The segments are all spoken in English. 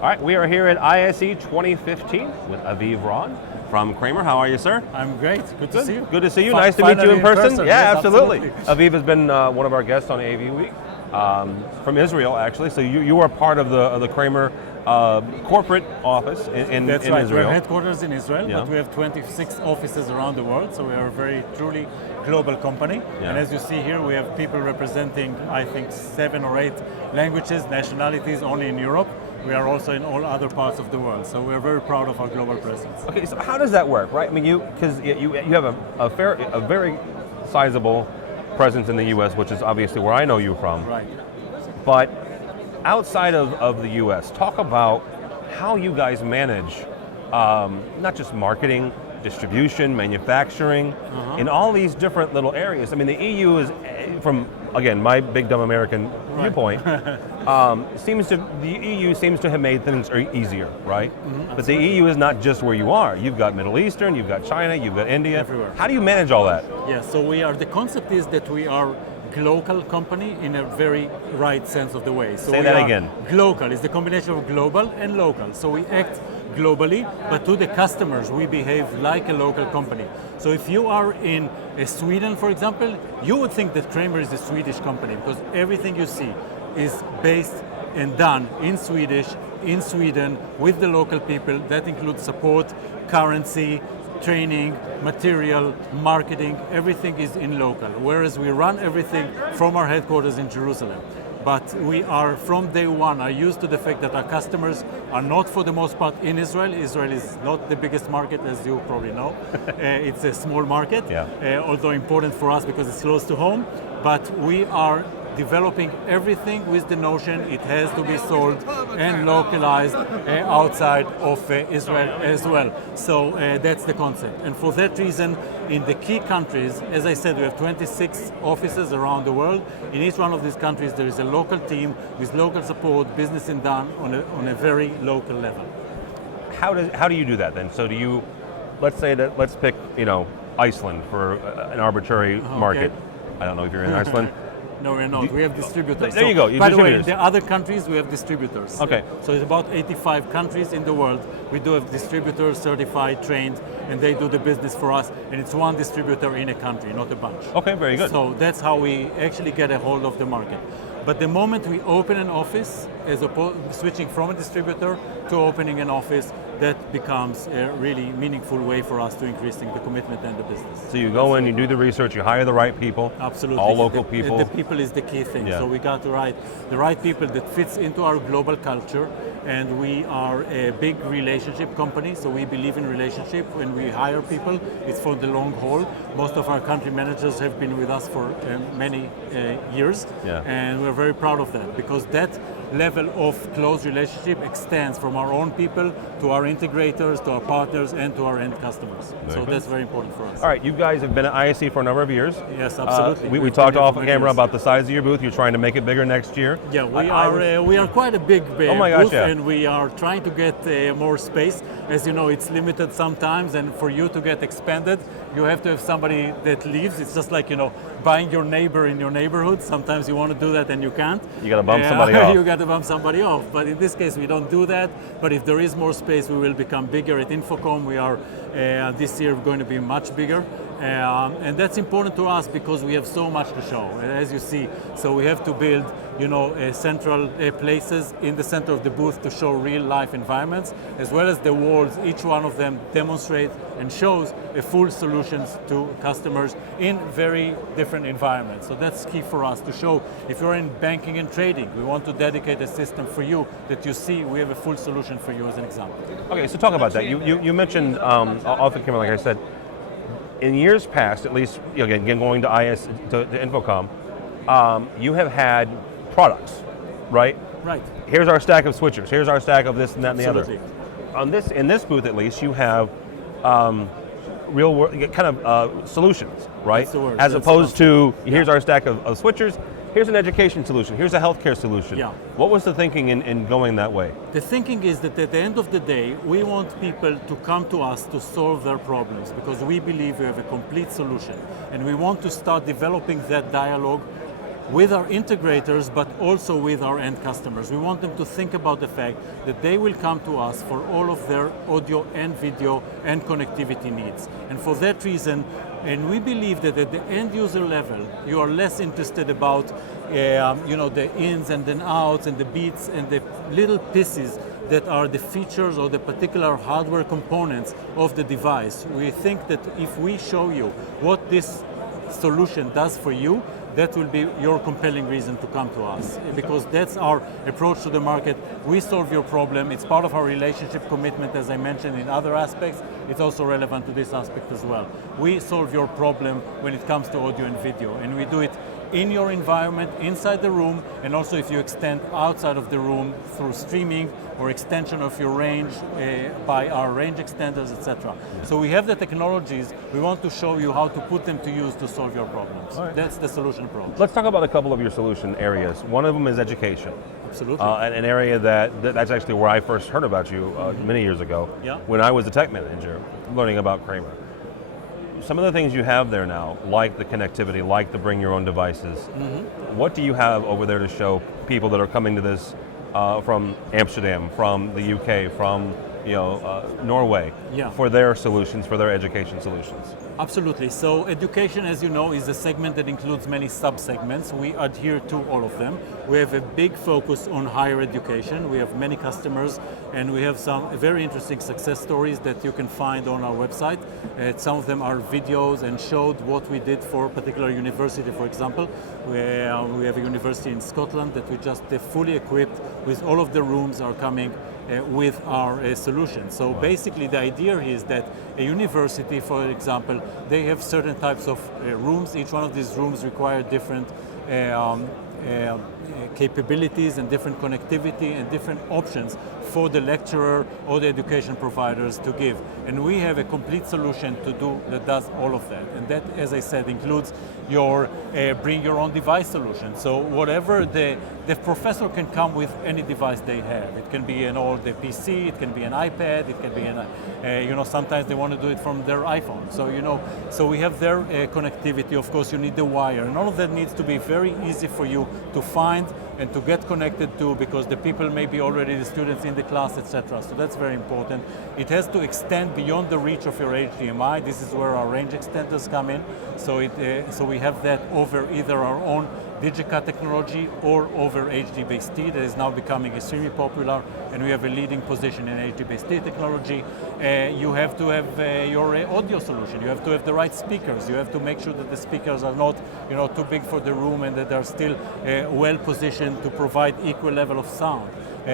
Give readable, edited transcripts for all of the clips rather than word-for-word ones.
All right, we are here at ISE 2015 with Aviv Ron from Kramer. How are you, sir? I'm great. Good to see you. Good to see you. Nice to meet you in person. Yeah, Yes, absolutely. Aviv has been one of our guests on AV Week from Israel, actually. So you are part of the Kramer corporate office in That's in right. Israel. We're headquarters in Israel, Yeah. but we have 26 offices around the world, so we are a very truly global company. Yeah. And as you see here, we have people representing, I think, 7 or 8 languages, nationalities only in Europe. We are also in all other parts of the world, so we're very proud of our global presence. Okay, so how does that work, right? I mean, because you have a very sizable presence in the U.S., which is obviously where I know you from. Right. But outside of the U.S., talk about how you guys manage not just marketing, distribution, manufacturing, in all these different little areas. I mean, the EU is, from, again, my big dumb American viewpoint, the EU seems to have made things easier, right? But the EU is not just where you are. You've got Middle Eastern, you've got China, you've got India. Everywhere. How do you manage all that? Yeah, so the concept is that we are global company in a very right sense of the way. So Say that again. Global is the combination of global and local. So we act globally, but to the customers we behave like a local company. So if you are in Sweden, for example, you would think that Kramer is a Swedish company because everything you see is based and done in Swedish, in Sweden, with the local people. That includes support, currency, training, material, marketing, everything is in local, whereas we run everything from our headquarters in Jerusalem. But we are, from day one, are used to the fact that our customers are not, for the most part, in Israel. Israel is not the biggest market, as you probably know. It's a small market, although important for us because it's close to home. But we are developing everything with the notion it has to be sold and localized outside of Israel as well. So that's the concept. And for that reason, in the key countries, as I said, we have 26 offices around the world. In each one of these countries, there is a local team with local support, business and done on a very local level. How do you do that then? So do you, let's pick, Iceland for an arbitrary market. I don't know if you're in Iceland. No, we're not. We have distributors. There you go. By the way, in the other countries, we have distributors. Okay. So it's about 85 countries in the world. We do have distributors, certified, trained, and they do the business for us. And it's one distributor in a country, not a bunch. Okay, very good. So that's how we actually get a hold of the market. But the moment we open an office, as opposed switching from a distributor to opening an office, that becomes a really meaningful way for us to increasing the commitment and the business. So you go in, you do the research, you hire the right people. Absolutely. All local people. The people is the key thing. Yeah. So we got the right people that fits into our global culture, and we are a big relationship company, so we believe in relationship. When we hire people, it's for the long haul. Most of our country managers have been with us for many years, and we're very proud of that because that level of close relationship extends from our own people to our integrators, to our partners, and to our end customers. That's very important for us. All right, you guys have been at ISE for a number of years. Yes, absolutely. We talked off camera about the size of your booth. You're trying to make it bigger next year. Yeah, we are quite a big booth, and we are trying to get more space. As you know, it's limited sometimes, and for you to get expanded, you have to have somebody that leaves. It's just like, buying your neighbor in your neighborhood. Sometimes you want to do that and you can't. You got to bump somebody off. You got to bump somebody off. But in this case, we don't do that. But if there is more space, we will become bigger. At Infocom, we are this year going to be much bigger. And that's important to us because we have so much to show, as you see. So we have to build, central places in the center of the booth to show real life environments, as well as the walls. Each one of them demonstrates and shows a full solutions to customers in very different environments. So that's key for us to show. If you're in banking and trading, we want to dedicate a system for you that you see we have a full solution for you as an example. Okay, so talk about that. You mentioned off the camera, like I said, in years past, at least, again going to IS to Infocom, you have had products, right? Right. Here's our stack of switchers. Here's our stack of this and that and the Absolutely. other. In this booth, at least, you have real world kind of solutions, right? That's the word. As opposed to here's our stack of switchers. Here's an education solution. Here's a healthcare solution. Yeah. What was the thinking in going that way? The thinking is that at the end of the day, we want people to come to us to solve their problems because we believe we have a complete solution. And we want to start developing that dialogue with our integrators, but also with our end customers. We want them to think about the fact that they will come to us for all of their audio and video and connectivity needs. And for that reason, and we believe that at the end user level, you are less interested about the ins and the outs and the bits and the little pieces that are the features or the particular hardware components of the device. We think that if we show you what this solution does for you, that will be your compelling reason to come to us, because that's our approach to the market. We solve your problem. It's part of our relationship commitment, as I mentioned in other aspects. It's also relevant to this aspect as well. We solve your problem when it comes to audio and video, and we do it in your environment, inside the room, and also if you extend outside of the room through streaming or extension of your range by our range extenders, etc. So we have the technologies. We want to show you how to put them to use to solve your problems. Right. That's the solution approach. Let's talk about a couple of your solution areas. One of them is education. Absolutely. An area that's actually where I first heard about you many years ago, when I was a tech manager, learning about Kramer. Some of the things you have there now, like the connectivity, like the bring your own devices, what do you have over there to show people that are coming to this from Amsterdam, from the UK, from Norway, for their solutions, for their education solutions? Absolutely. So education, as you know, is a segment that includes many sub-segments. We adhere to all of them. We have a big focus on higher education. We have many customers, and we have some very interesting success stories that you can find on our website. Some of them are videos and showed what we did for a particular university, for example. We have a university in Scotland that we just fully equipped with all of the rooms are coming with our solution. So basically the idea is that a university, for example, they have certain types of rooms. Each one of these rooms require different capabilities and different connectivity and different options for the lecturer or the education providers to give. And we have a complete solution that does all of that. And that, as I said, includes your bring your own device solution. So whatever the professor can come with any device they have. It can be an old PC, it can be an iPad, it can be sometimes they want to do it from their iPhone. So we have their connectivity. Of course, you need the wire, and all of that needs to be very easy for you to find and to get connected to, because the people may be already the students in the class, etc. So that's very important. It has to extend beyond the reach of your HDMI. This is where our range extenders come in. So we have that over either our own Digica technology or over HDBaseT that is now becoming extremely popular, and we have a leading position in HDBaseT technology. You have to have your audio solution. You have to have the right speakers. You have to make sure that the speakers are not too big for the room and that they're still well positioned to provide equal level of sound.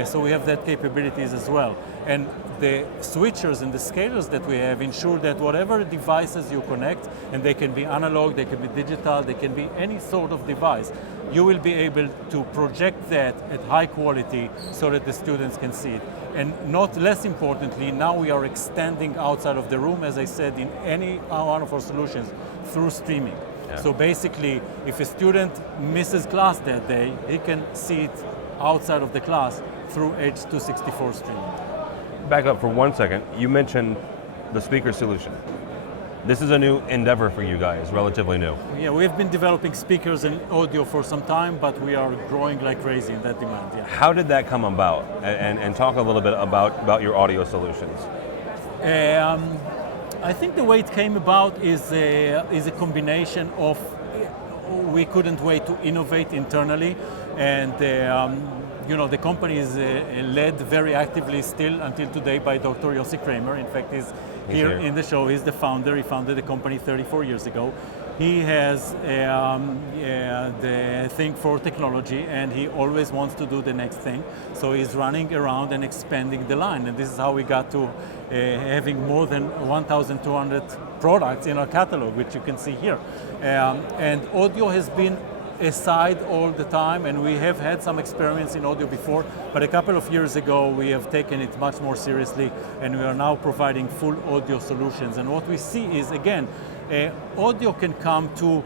So we have that capabilities as well. And the switchers and the scalers that we have ensure that whatever devices you connect, and they can be analog, they can be digital, they can be any sort of device, you will be able to project that at high quality so that the students can see it. And not less importantly, now we are extending outside of the room, as I said, in any one of our solutions through streaming. Yeah. So basically, if a student misses class that day, he can see it outside of the class through H.264 streaming. Back up for 1 second. You mentioned the speaker solution. This is a new endeavor for you guys, relatively new. Yeah, we've been developing speakers and audio for some time, but we are growing like crazy in that demand. Yeah. How did that come about? And talk a little bit about your audio solutions. I think the way it came about is a combination of we couldn't wait to innovate internally, and the company is led very actively still until today by Dr. Yossi Kramer. In fact, he's here in the show. He's the founder. He founded the company 34 years ago. He has the thing for technology, and he always wants to do the next thing. So he's running around and expanding the line, and this is how we got to having more than 1,200 products in our catalog, which you can see here. And audio has been aside all the time, and we have had some experiments in audio before, but a couple of years ago we have taken it much more seriously, and we are now providing full audio solutions. And what we see is, again, audio can come to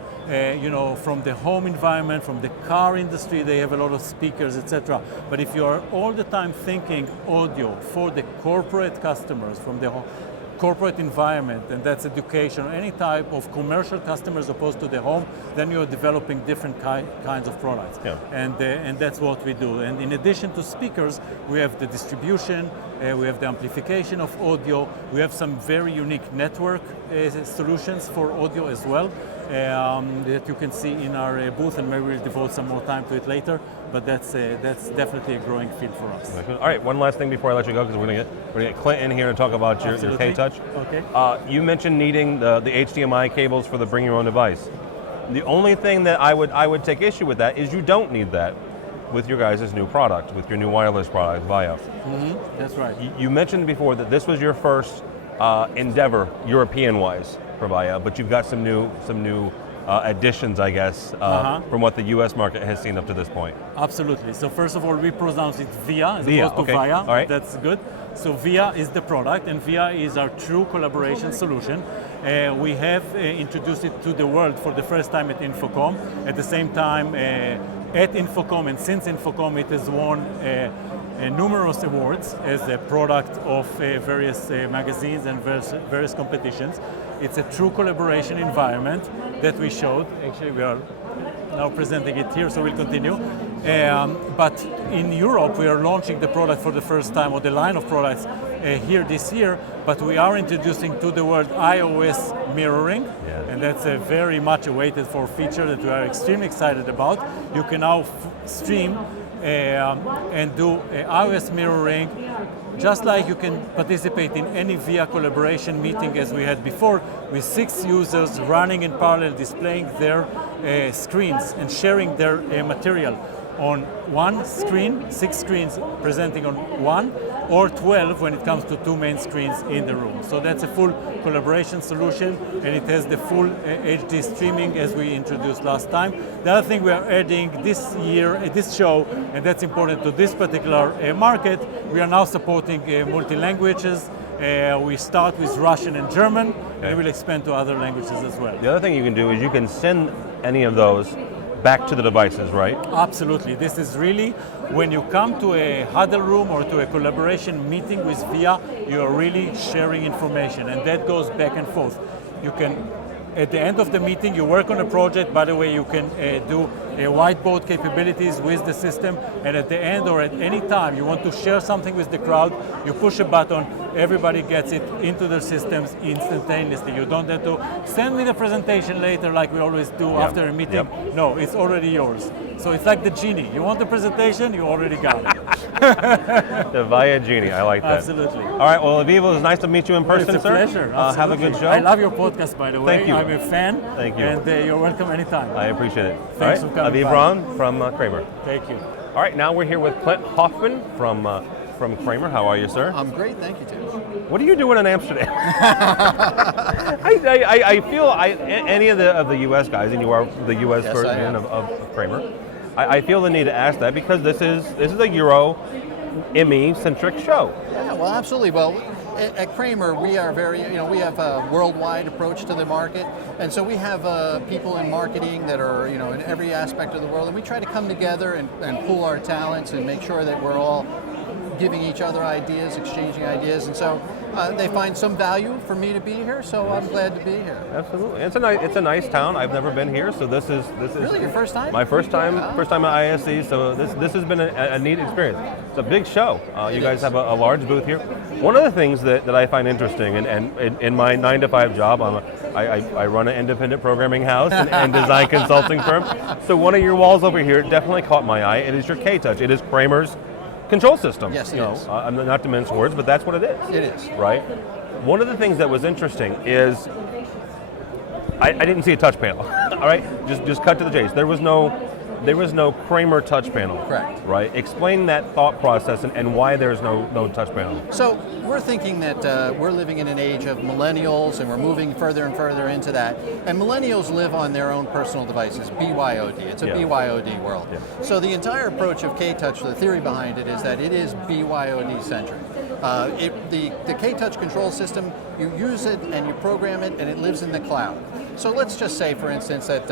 from the home environment, from the car industry. They have a lot of speakers, etc. But if you are all the time thinking audio for the corporate customers, from the corporate environment, and that's education, or any type of commercial customers opposed to the home, then you're developing different kinds of products. Yeah. And that's what we do. And in addition to speakers, we have the distribution, we have the amplification of audio, we have some very unique network solutions for audio as well, that you can see in our booth, and maybe we'll devote some more time to it later, but that's definitely a growing field for us. All right, one last thing before I let you go, because we're going to get Clint in here to talk about your K-Touch. Okay. You mentioned needing the HDMI cables for the bring your own device. The only thing that I would take issue with that is you don't need that with your guys' new product, with your new wireless product, Via. Mm-hmm. That's right. You mentioned before that this was your first endeavor, European-wise, for Via, but you've got some new additions, I guess, from what the U.S. market has seen up to this point. Absolutely. So first of all, we pronounce it Via as Via, opposed to okay. Via. All right. That's good. So Via is the product, and Via is our true collaboration solution. We have introduced it to the world for the first time at Infocom. At the same time, at Infocom, and since Infocom, it has won numerous awards as a product of various magazines and various competitions. It's a true collaboration environment that we showed. Actually, we are now presenting it here, so we'll continue. But in Europe, we are launching the product for the first time, or the line of products here this year, but we are introducing to the world iOS mirroring, and that's a very much awaited for feature that we are extremely excited about. You can now stream and do iOS mirroring, just like you can participate in any VIA collaboration meeting as we had before, with 6 users running in parallel, displaying their screens and sharing their material on one screen, 6 screens presenting on one, or 12 when it comes to 2 main screens in the room. So that's a full collaboration solution, and it has the full HD streaming as we introduced last time. The other thing we are adding this year, this show, and that's important to this particular market, we are now supporting multi-languages. We start with Russian and German, and we'll expand to other languages as well. The other thing you can do is you can send any of those back to the devices, right? Absolutely. This is really, when you come to a huddle room or to a collaboration meeting with VIA, you are really sharing information, and that goes back and forth. You can, at the end of the meeting, you work on a project. By the way, you can do whiteboard capabilities with the system, and at the end or at any time you want to share something with the crowd, you push a button, everybody gets it into their systems instantaneously. You don't have to send me the presentation later like we always do after a meeting. No, it's already yours. So it's like the genie. You want the presentation, you already got it. The Via Genie, I like that. Absolutely. All right, well, Aviv, it was nice to meet you in person, It's a sir. pleasure. Have a good show. I love your podcast, by the way. Thank you. I'm a fan. Thank you. And you're welcome anytime. I appreciate it. Thanks All for right, coming Aviv by. Ron from Kramer. Thank you. All right, now we're here with Clint Hoffman from Kramer. How are you, sir? I'm great, thank you, Tim. What are you doing in Amsterdam? I feel any of the U.S. guys, and you are the U.S. Yes, I version am. of Kramer. I feel the need to ask that because this is a Euro ME centric show. Yeah, well, absolutely. Well, at Kramer, we are very, we have a worldwide approach to the market, and so we have people in marketing that are, in every aspect of the world, and we try to come together and pool our talents and make sure that we're all giving each other ideas, exchanging ideas, and so they find some value for me to be here. So I'm glad to be here. Absolutely, it's a nice town. I've never been here, so this is Really, your first time? My first time at ISE. So this has been a neat experience. It's a big show. You guys have a large booth here. One of the things that I find interesting, and in my 9-to-5 job, I run an independent programming house and design consulting firm. So one of your walls over here definitely caught my eye. It is your K-Touch. It is Kramer's control system. Yes, it is. I'm not to mince words, but that's what it is. It is. Right? One of the things that was interesting is I didn't see a touch panel. All right? Just cut to the chase. There was no Kramer touch panel. Correct. Right? Explain that thought process and why there's no touch panel. So we're thinking that we're living in an age of millennials, and we're moving further and further into that. And millennials live on their own personal devices, BYOD. It's a BYOD world. Yeah. So the entire approach of K-Touch, the theory behind it is that it is BYOD centric. The K-Touch control system, you use it and you program it, and it lives in the cloud. So let's just say, for instance, that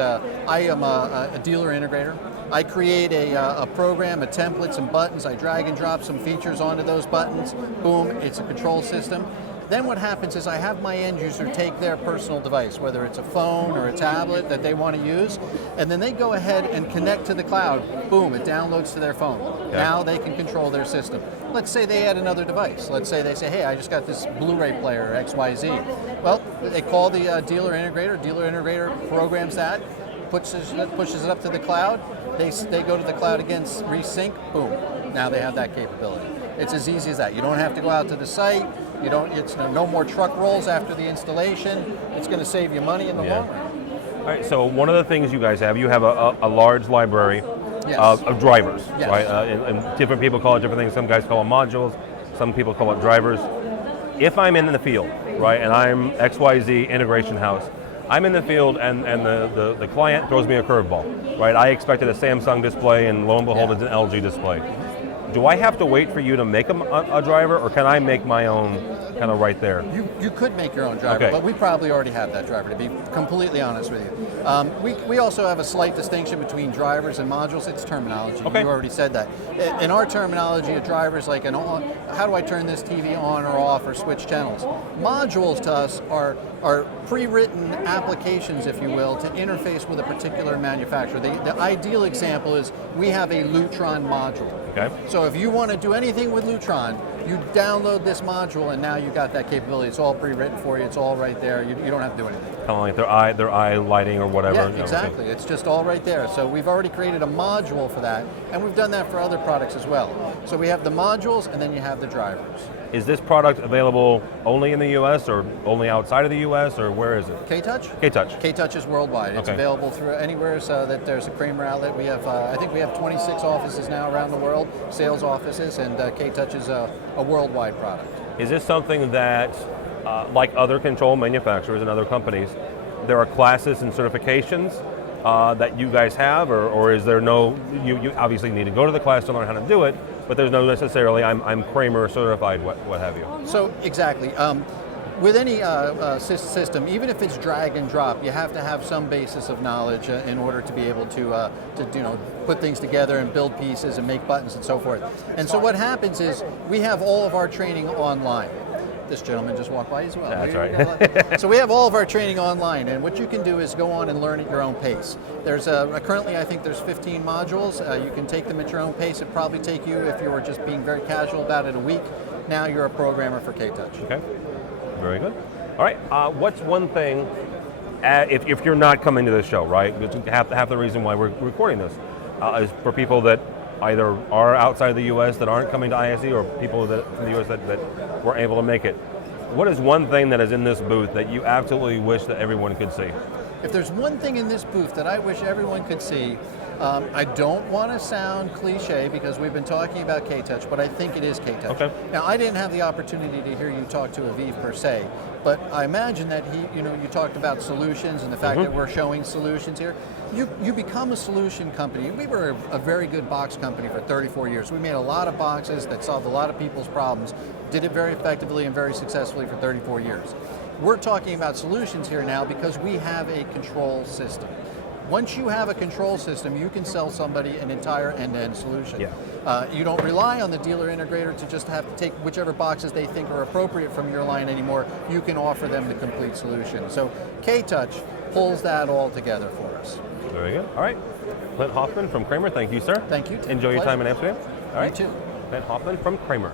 I am a dealer integrator. I create a program, a template, some buttons. I drag and drop some features onto those buttons. Boom, it's a control system. Then what happens is I have my end user take their personal device, whether it's a phone or a tablet that they want to use, and then they go ahead and connect to the cloud. Boom, it downloads to their phone. Okay. Now they can control their system. Let's say they add another device. Let's say they say, hey, I just got this Blu-ray player, XYZ. Well, they call the dealer integrator. Dealer integrator programs that, pushes it up to the cloud. They go to the cloud again, resync, boom. Now they have that capability. It's as easy as that. You don't have to go out to the site. It's no more truck rolls after the installation. It's going to save you money in the long run. All right, so one of the things you guys have a large library of drivers, Yes. right? And different people call it different things. Some guys call them modules, some people call it drivers. If I'm in the field, right, and I'm XYZ integration house, I'm in the field and the client throws me a curveball, right? I expected a Samsung display and lo and behold it's an LG display. Do I have to wait for you to make a driver, or can I make my own kind of right there? You could make your own driver, Okay. but we probably already have that driver, to be completely honest with you. We also have a slight distinction between drivers and modules. It's terminology. Okay. You already said that. In our terminology, a driver is like how do I turn this TV on or off or switch channels? Modules to us are pre-written applications, if you will, to interface with a particular manufacturer. The ideal example is we have a Lutron module. Okay. So if you want to do anything with Lutron, you download this module and now you got that capability. It's all pre-written for you. It's all right there. You don't have to do anything. Kind of like their eye lighting or whatever. Yeah, exactly. It's just all right there. So we've already created a module for that, and we've done that for other products as well. So we have the modules, and then you have the drivers. Is this product available only in the U.S. or only outside of the U.S. or where is it? K-Touch? K-Touch. K-Touch is worldwide. It's Okay. available through anywhere so that there's a Kramer outlet. We have, I think we have 26 offices now around the world, sales offices, and K-Touch is a worldwide product. Is this something that, like other control manufacturers and other companies, there are classes and certifications that you guys have, or is there no, you obviously need to go to the class to learn how to do it, but there's no necessarily, I'm Kramer certified, what have you. So, exactly. With any system, even if it's drag and drop, you have to have some basis of knowledge in order to be able to put things together and build pieces and make buttons and so forth. And so what happens is we have all of our training online. This gentleman just walked by as well. That's right. So we have all of our training online, and what you can do is go on and learn at your own pace. There's currently, I think there's 15 modules. You can take them at your own pace. It'd probably take you, if you were just being very casual about it, a week. Now you're a programmer for K-Touch. Okay, very good. All right, what's one thing, if you're not coming to this show, right? Half the reason why we're recording this is for people that either are outside of the U.S. that aren't coming to ISE, or people from the U.S. that were able to make it. What is one thing that is in this booth that you absolutely wish that everyone could see? If there's one thing in this booth that I wish everyone could see, I don't want to sound cliche because we've been talking about K-Touch, but I think it is K-Touch. Okay. Now, I didn't have the opportunity to hear you talk to Aviv per se, but I imagine that you talked about solutions and the fact that we're showing solutions here. You become a solution company. We were a very good box company for 34 years. We made a lot of boxes that solved a lot of people's problems, did it very effectively and very successfully for 34 years. We're talking about solutions here now because we have a control system. Once you have a control system, you can sell somebody an entire end-to-end solution. Yeah. You don't rely on the dealer integrator to just have to take whichever boxes they think are appropriate from your line anymore. You can offer them the complete solution. So K-Touch pulls that all together for us. Very good. All right. Clint Hoffman from Kramer, thank you, sir. Thank you. Enjoy your time in Amsterdam. All right. You too. Clint Hoffman from Kramer.